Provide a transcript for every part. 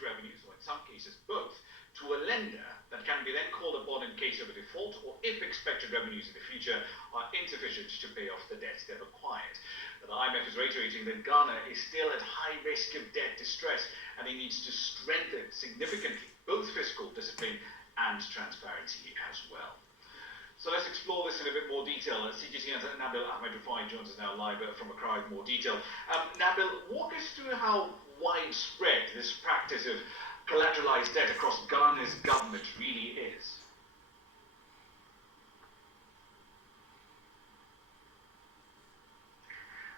statutory revenues, or in some cases both, to a lender that can be then called upon in case of a default or if expected revenues in the future are insufficient to pay off the debts they've acquired. The IMF is reiterating that Ghana is still at high risk of debt distress and it needs to strengthen significantly both fiscal discipline and transparency as well. So let's explore this in a bit more detail. CGTN's Nabil Ahmed-Rufai joins us now live from Accra with more detail. Nabil, walk us through how widespread this practice of collateralized debt across Ghana's government really is.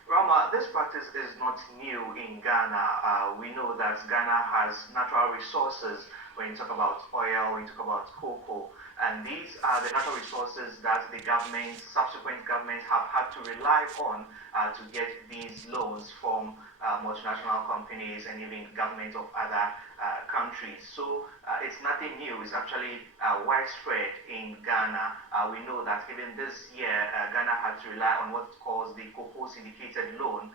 Rama, this practice is not new in Ghana. We know that Ghana has natural resources when you talk about oil, when you talk about cocoa, and these are the natural resources that the government, subsequent governments have had to rely on to get these loans from multinational companies and even governments of other countries. So it's nothing new. It's actually widespread in Ghana. We know that even this year, Ghana had to rely on what's called the cocoa syndicated loan,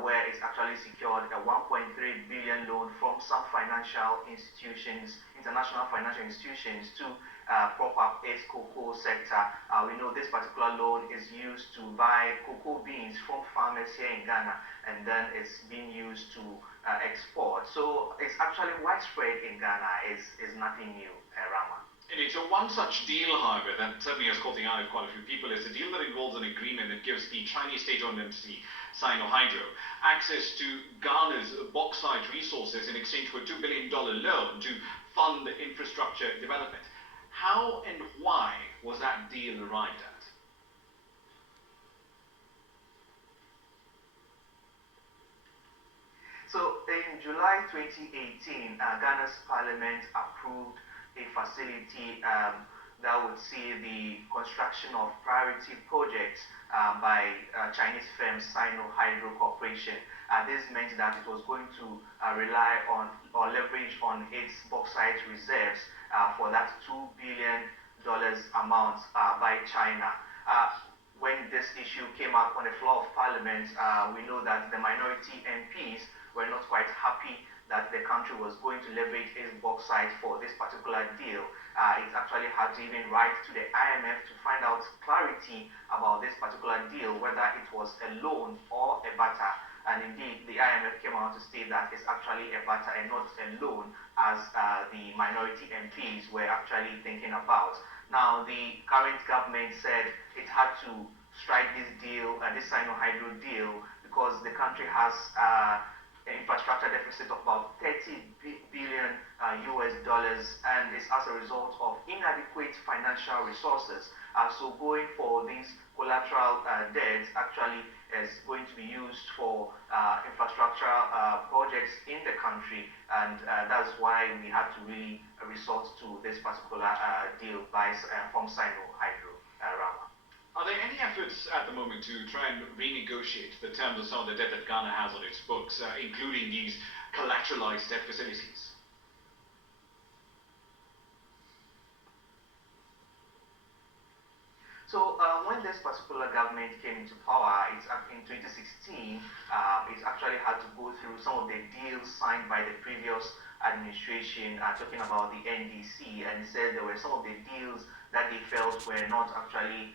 where it's actually secured a 1.3 billion loan from some financial institutions, international financial institutions, to prop up its cocoa sector. We know this particular loan is used to buy cocoa beans from farmers here in Ghana, and then it's being used to export. So it's actually widespread in Ghana. Is nothing new, Rama. Indeed. So one such deal, however, that certainly has caught the eye of quite a few people is a deal that involves an agreement that gives the Chinese state-owned entity Sino-Hydro access to Ghana's bauxite resources in exchange for a $2 billion loan to fund infrastructure development. How and why was that deal arrived at? So in July 2018, Ghana's parliament approved a facility that would see the construction of priority projects by Chinese firm Sino-Hydro Corporation. This meant that it was going to rely on or leverage on its bauxite reserves for that $2 billion amount by China. When this issue came up on the floor of parliament, we know that the minority MPs were not quite happy that the country was going to leverage its bauxite for this particular deal. It actually had to even write to the IMF to find out clarity about this particular deal, whether it was a loan or a barter. And indeed, the IMF came out to state that it's actually a barter and not a loan, as the minority MPs were actually thinking about. Now, the current government said it had to strike this deal, this Sino-Hydro deal, because the country has infrastructure deficit of about $30 billion US dollars, and it's as a result of inadequate financial resources. So going for these collateral debts actually is going to be used for infrastructure projects in the country, and that's why we had to really resort to this particular deal from Sino-Hydro, Rama. Are there any efforts at the moment to try and renegotiate the terms of some of the debt that Ghana has on its books, including these collateralized debt facilities? So when this particular government came into power, in 2016, it actually had to go through some of the deals signed by the previous administration, talking about the NDC, and said there were some of the deals that they felt were not actually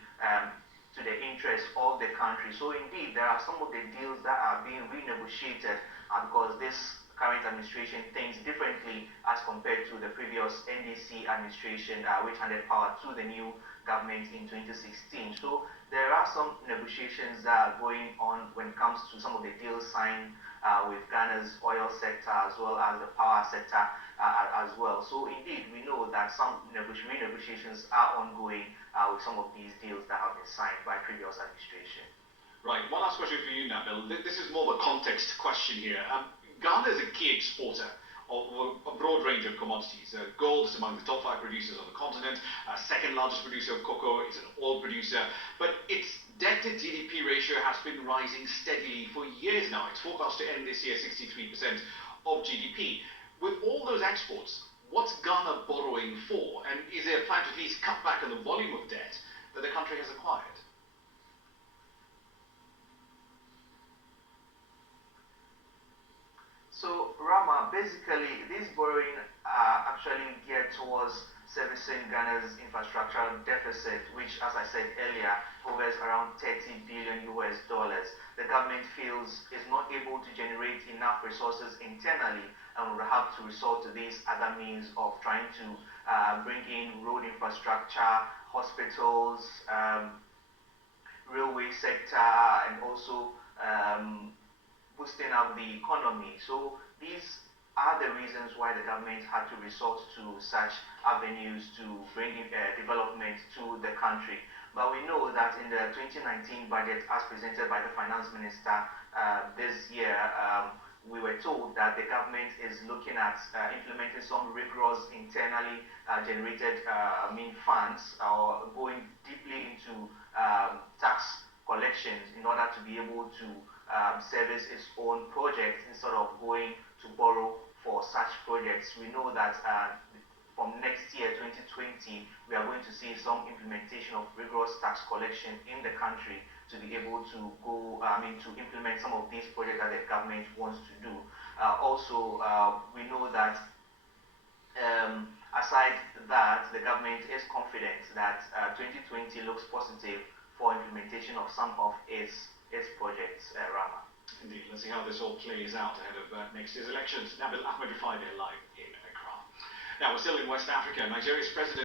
to the interest of the country. So indeed, there are some of the deals that are being renegotiated because this current administration thinks differently as compared to the previous NDC administration, which handed power to the new government in 2016. So there are some negotiations that are going on when it comes to some of the deals signed with Ghana's oil sector as well as the power sector as well. So indeed, we know that some renegotiations are ongoing with some of these deals that have been signed by previous administration. Right. One last question for you, Nabil. This is more of a context question here. Ghana is a key exporter of a broad range of commodities. Gold is among the top 5 producers on the continent, second largest producer of cocoa, it's an oil producer, but its debt to GDP ratio has been rising steadily for years now. It's forecast to end this year 63% of GDP. With all those exports, what's Ghana borrowing for? And is there a plan to at least cut back on the volume of debt that the country has acquired? So, Rama, Basically, these borrowing are actually geared towards servicing Ghana's infrastructural deficit, which, as I said earlier, hovers around $30 billion US. The government feels is not able to generate enough resources internally and will have to resort to these other means of trying to bring in road infrastructure, hospitals, railway sector, and also boosting up the economy. So these are the reasons why the government had to resort to such avenues to bring in, development to the country. But we know that in the 2019 budget, as presented by the finance minister this year, we were told that the government is looking at implementing some rigorous internally generated funds or going deeply into tax collections in order to be able to service its own projects instead of going to borrow for such projects. We know that from next year, 2020, we are going to see some implementation of rigorous tax collection in the country to be able to to implement some of these projects that the government wants to do. We know that aside that, the government is confident that 2020 looks positive for implementation of some of its projects, Rama. Indeed, let's see how this all plays out ahead of next year's elections. Nabil Ahmed Friday live in Accra. Now, we're still in West Africa. Nigeria's president